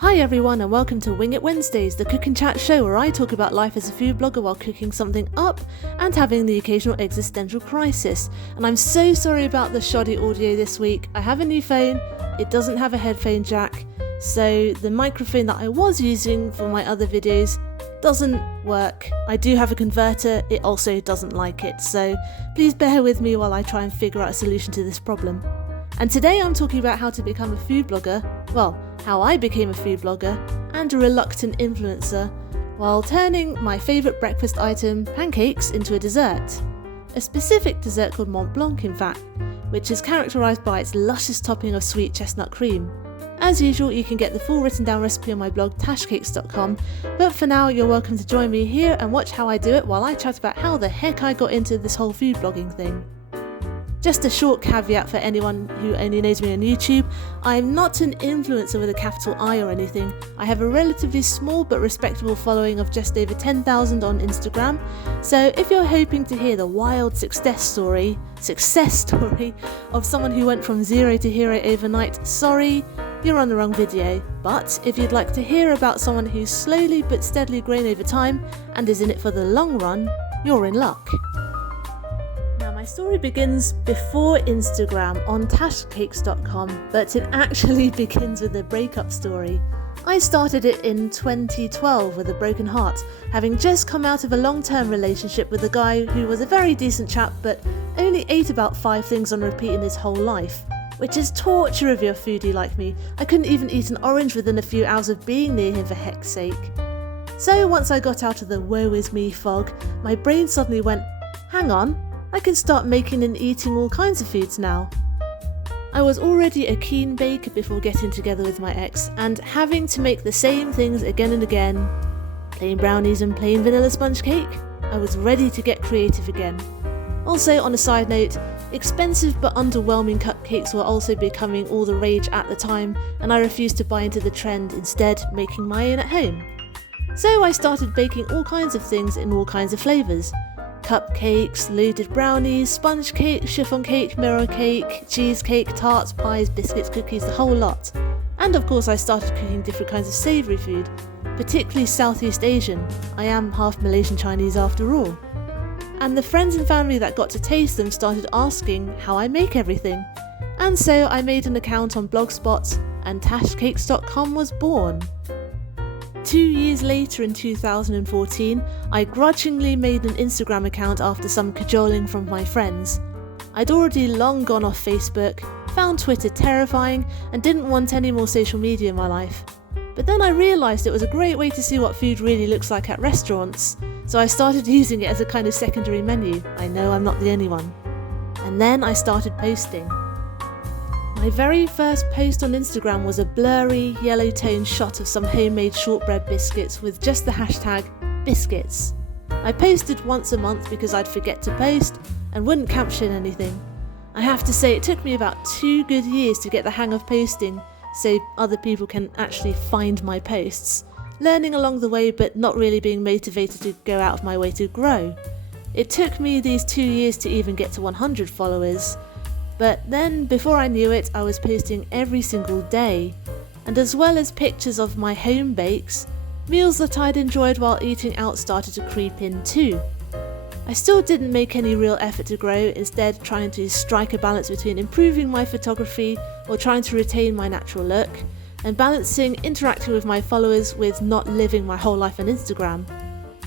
Hi everyone and welcome to Wing It Wednesdays, the cook and chat show where I talk about life as a food blogger while cooking something up and having the occasional existential crisis. And I'm so sorry about the shoddy audio this week. I have a new phone, it doesn't have a headphone jack, so the microphone that I was using for my other videos doesn't work. I do have a converter, it also doesn't like it, so please bear with me while I try and figure out a solution to this problem. And today I'm talking about how to become a food blogger, well, how I became a food blogger and a reluctant influencer, while turning my favourite breakfast item, pancakes, into a dessert. A specific dessert called Mont Blanc in fact, which is characterised by its luscious topping of sweet chestnut cream. As usual, you can get the full written down recipe on my blog tashcakes.com, but for now you're welcome to join me here and watch how I do it while I chat about how the heck I got into this whole food blogging thing. Just a short caveat for anyone who only knows me on YouTube, I'm not an influencer with a capital I or anything. I have a relatively small but respectable following of just over 10,000 on Instagram, so if you're hoping to hear the wild success story of someone who went from zero to hero overnight, sorry, you're on the wrong video. But if you'd like to hear about someone who's slowly but steadily grown over time and is in it for the long run, you're in luck. My story begins before Instagram on Tashcakes.com, but it actually begins with a breakup story. I started it in 2012 with a broken heart, having just come out of a long-term relationship with a guy who was a very decent chap but only ate about 5 things on repeat in his whole life, which is torture if you're a foodie like me. I couldn't even eat an orange within a few hours of being near him, for heck's sake. So once I got out of the woe is me fog, my brain suddenly went, hang on, I can start making and eating all kinds of foods now. I was already a keen baker before getting together with my ex, and having to make the same things again and again, plain brownies and plain vanilla sponge cake, I was ready to get creative again. Also, on a side note, expensive but underwhelming cupcakes were also becoming all the rage at the time, and I refused to buy into the trend, instead making my own at home. So I started baking all kinds of things in all kinds of flavours. Cupcakes, loaded brownies, sponge cake, chiffon cake, mirror cake, cheesecake, tarts, pies, biscuits, cookies, the whole lot. And of course I started cooking different kinds of savoury food, particularly Southeast Asian. I am half Malaysian Chinese after all. And the friends and family that got to taste them started asking how I make everything. And so I made an account on Blogspot and Tashcakes.com was born. 2 years later in 2014, I grudgingly made an Instagram account after some cajoling from my friends. I'd already long gone off Facebook, found Twitter terrifying, and didn't want any more social media in my life. But then I realised it was a great way to see what food really looks like at restaurants, so I started using it as a kind of secondary menu. I know I'm not the only one. And then I started posting. My very first post on Instagram was a blurry, yellow-toned shot of some homemade shortbread biscuits with just the hashtag biscuits. I posted once a month because I'd forget to post and wouldn't caption anything. I have to say it took me about 2 good years to get the hang of posting so other people can actually find my posts, learning along the way but not really being motivated to go out of my way to grow. It took me these 2 years to even get to 100 followers. But then, before I knew it, I was posting every single day, and as well as pictures of my home bakes, meals that I'd enjoyed while eating out started to creep in too. I still didn't make any real effort to grow, instead trying to strike a balance between improving my photography or trying to retain my natural look, and balancing interacting with my followers with not living my whole life on Instagram.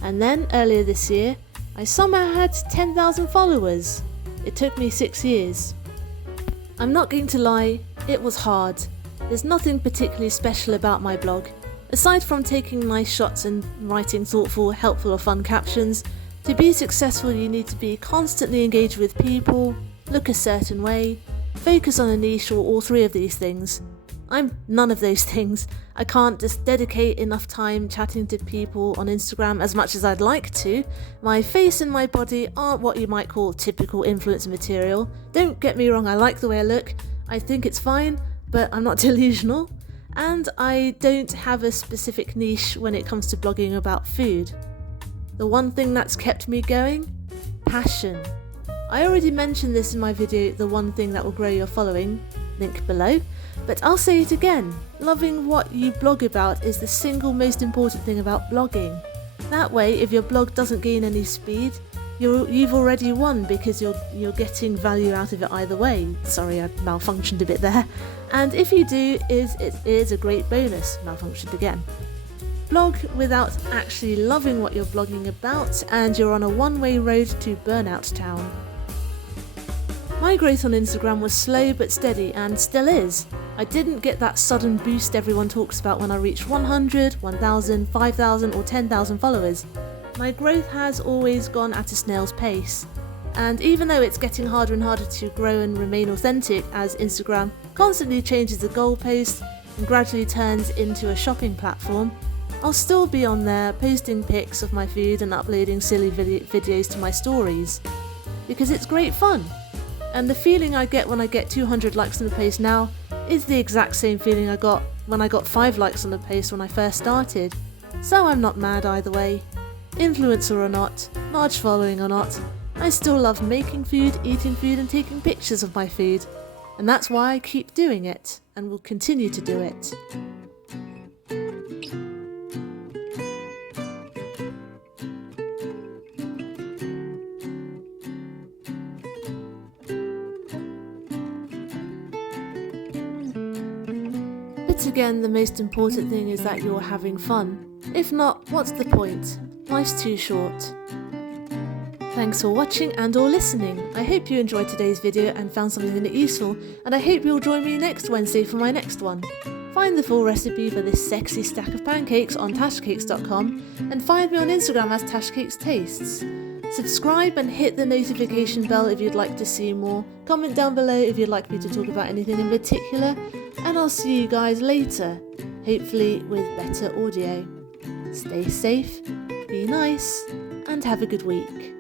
And then, earlier this year, I somehow had 10,000 followers. It took me 6 years. I'm not going to lie, it was hard. There's nothing particularly special about my blog. Aside from taking nice shots and writing thoughtful, helpful or fun captions, to be successful you need to be constantly engaged with people, look a certain way, focus on a niche or all 3 of these things. I'm none of those things. I can't just dedicate enough time chatting to people on Instagram as much as I'd like to. My face and my body aren't what you might call typical influencer material. Don't get me wrong, I like the way I look. I think it's fine, but I'm not delusional. And I don't have a specific niche when it comes to blogging about food. The one thing that's kept me going? Passion. I already mentioned this in my video, The One Thing That Will Grow Your Following, link below. But I'll say it again, loving what you blog about is the single most important thing about blogging. That way, if your blog doesn't gain any speed, you've already won because you're getting value out of it either way. Sorry, I malfunctioned a bit there. And if you do, it is a great bonus. Malfunctioned again. Blog without actually loving what you're blogging about, and you're on a one-way road to burnout town. My growth on Instagram was slow but steady, and still is. I didn't get that sudden boost everyone talks about when I reached 100, 1,000, 5,000 or 10,000 followers. My growth has always gone at a snail's pace. And even though it's getting harder and harder to grow and remain authentic as Instagram constantly changes the goalpost and gradually turns into a shopping platform, I'll still be on there posting pics of my food and uploading silly videos to my stories. Because it's great fun. And the feeling I get when I get 200 likes on a post now is the exact same feeling I got when I got 5 likes on a post when I first started. So I'm not mad either way. Influencer or not, large following or not, I still love making food, eating food and taking pictures of my food. And that's why I keep doing it and will continue to do it. But again, the most important thing is that you're having fun. If not, what's the point? Life's too short. Thanks for watching and or listening. I hope you enjoyed today's video and found something in it useful, and I hope you'll join me next Wednesday for my next one. Find the full recipe for this sexy stack of pancakes on Tashcakes.com and find me on Instagram as Tashcakes Tastes. Subscribe and hit the notification bell if you'd like to see more. Comment down below if you'd like me to talk about anything in particular, and I'll see you guys later, hopefully with better audio. Stay safe, be nice, and have a good week.